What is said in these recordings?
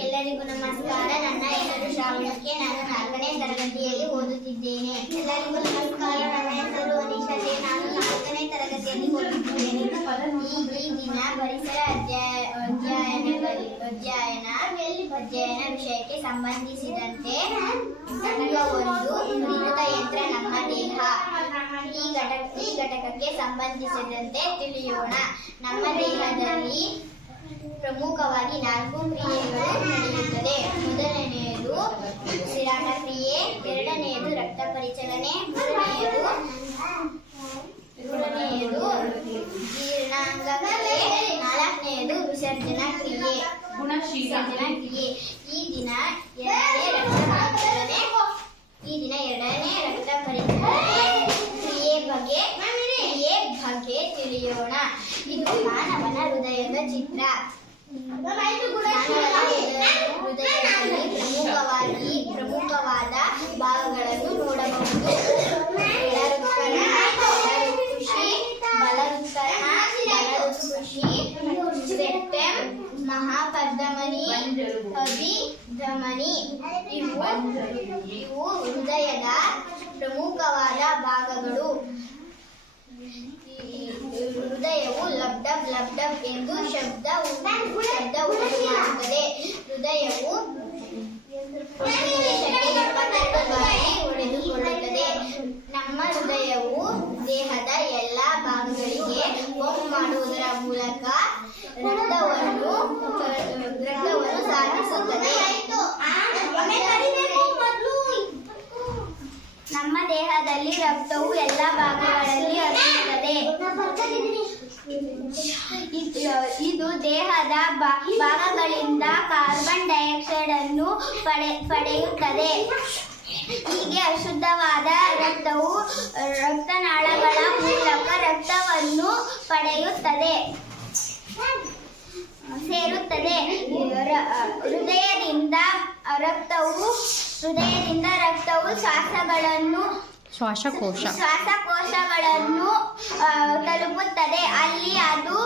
ಎಲ್ಲರಿಗೂ ನಮಸ್ಕಾರ. ನನ್ನ ಹೆಸರು ಶ್ರಾವಣಕ್ಕೆ ನಾನು ನಾಲ್ಕನೇ ತರಗತಿಯಲ್ಲಿ ಓದುತ್ತಿದ್ದೇನೆ. ಎಲ್ಲರಿಗೂ ನಮಸ್ಕಾರ. ನನ್ನ ಹೆಸರು ಅನಿಶತೆ ನಾನು ನಾಲ್ಕನೇ ತರಗತಿಯಲ್ಲಿ ಓದುತ್ತಿದ್ದೇನೆ. ಈ ದಿನ ಪರಿಸರ ಅಧ್ಯಯ ಅಧ್ಯಯನ ಅಧ್ಯಯನ ಅಧ್ಯಯನ ವಿಷಯಕ್ಕೆ ಸಂಬಂಧಿಸಿದಂತೆ ಘಟಕ ಒಂದು ವಿದ್ಯುತ ಯಂತ್ರ ನಮ್ಮ ದೇಹ. ಈ ಘಟಕ, ಈ ಘಟಕಕ್ಕೆ ಸಂಬಂಧಿಸಿದಂತೆ ತಿಳಿಯೋಣ. ನಮ್ಮ ದೇಹದಲ್ಲಿ ಪ್ರಮುಖವಾಗಿ ನಾಲ್ಕು ಕ್ರಿಯೆಗಳು ನಡೆಯುತ್ತದೆ ಮೊದಲನೆಯದು ಉಸಿರಾಟ ಕ್ರಿಯೆ ಎರಡನೆಯದು ರಕ್ತ ಪರಿಚಲನೆ ಮೂರನೆಯದು ಮೂರನೆಯದು ಜೀರ್ಣಾಂಗ ಕ್ರಿಯೆ ನಾಲ್ಕನೆಯದು ವಿಸರ್ಜನಾ ಕ್ರಿಯೆ. ವಿಸರ್ಜನಾ ಕ್ರಿಯೆ. ಈ ದಿನ ಎರಡನೇ ರಕ್ತ ಪರಿಚಲನೆ. ಈ ದಿನ ಎರಡನೇ ರಕ್ತ ಪರಿಚಲನೆ ಕ್ರಿಯೆ ಬಗ್ಗೆ ಕ್ರಿಯೆ ಬಗ್ಗೆ ತಿಳಿಯೋಣ. ಇದು ಮಾನವನ ಹೃದಯದ ಚಿತ್ರ. ಪ್ರಮುಖವಾಗಿ ಪ್ರಮುಖವಾದ ಭಾಗಗಳನ್ನು ನೋಡಬಹುದು ಬಲಹೃತ್ಕರ್ಣ, ಬಲಹೃತ್ಕುಷಿ, ಸೆಪ್ಟಮ್, ಮಹಾಪರ್ಧಮನಿ ಅಭಿಧಮನಿ ಇವು ಇವು ಹೃದಯದ ಪ್ರಮುಖವಾದ ಭಾಗಗಳು ಈ ಹೃದಯವು ಲಬ್ ಡಬ್ ಲಬ್ ಡಬ್ ಎಂದು ಶಬ್ದ ಶಬ್ದ ಉಂಟಾಗುತ್ತದೆ ಹೃದಯವು ಬಾರಿ ಹೊಡೆದುಕೊಳ್ಳುತ್ತದೆ ನಮ್ಮ ಹೃದಯವು ದೇಹದ ಎಲ್ಲ ಭಾಗಗಳಿಗೆ ಪಂಪ್ ಮಾಡುವುದರ ಮೂಲಕ ರಕ್ತವನ್ನು ರಕ್ತವನ್ನು ಸಾಗಿಸುತ್ತದೆ. ನಮ್ಮ ದೇಹದಲ್ಲಿ ರಕ್ತವು ಎಲ್ಲ ಭಾಗಗಳಲ್ಲಿ ಹರಿಯುತ್ತದೆ ಇದು- ದೇಹದ ಭಾಗಗಳಿಂದ ಕಾರ್ಬನ್ ಡೈಆಕ್ಸೈಡ್ ಅನ್ನು ಪಡೆ, ಪಡೆಯುತ್ತದೆ. ಹೀಗೆ ಅಶುದ್ಧವಾದ ರಕ್ತವು ರಕ್ತನಾಳಗಳ ಮೂಲಕ ರಕ್ತವನ್ನು ಪಡೆಯುತ್ತದೆ. ಸೇರುತ್ತದೆ. ಹೃದಯದಿಂದ ರಕ್ತವು ಹೃದಯದಿಂದ ರಕ್ತವು ಶ್ವಾಸಗಳನ್ನು ಶ್ವಾಸಕೋಶ. ಶ್ವಾಸಕೋಶಗಳನ್ನು ತಲುಪುತ್ತದೆ. ಅಲ್ಲಿ ಅದು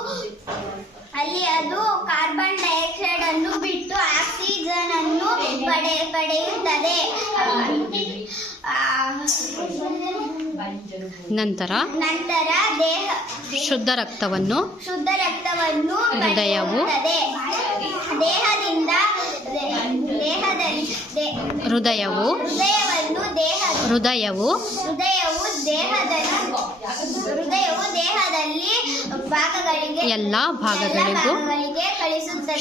ಅಲ್ಲಿ ಅದು ಕಾರ್ಬನ್ ಡೈಆಕ್ಸೈಡ್ ಅನ್ನು ಬಿಟ್ಟು ಆಕ್ಸಿಜನ್ ಅನ್ನು ಪಡೆ ಪಡೆಯುತ್ತದೆ. ನಂತರ ನಂತರ ದೇಹ ಶುದ್ಧ ರಕ್ತವನ್ನು ಶುದ್ಧ ರಕ್ತವನ್ನು ಹೃದಯವು ದೇಹದಿಂದ ದೇಹದಲ್ಲಿ ಹೃದಯವು ಹೃದಯವನ್ನು ದೇಹ ಹೃದಯವು ಹೃದಯವು ದೇಹದಲ್ಲಿ ಹೃದಯವು ದೇಹದಲ್ಲಿ ಭಾಗಗಳಿಗೆ ಎಲ್ಲ ಭಾಗಗಳಿಗೂ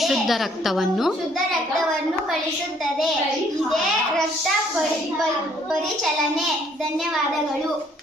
ಶುದ್ಧ ರಕ್ತವನ್ನು ಶುದ್ಧ ರಕ್ತವನ್ನು ಕಳಿಸುತ್ತದೆ. ಇದೇ ರಕ್ತ ಪರಿ- ಪರಿ- ಪರಿಚಲನೆ. ಧನ್ಯವಾದಗಳು.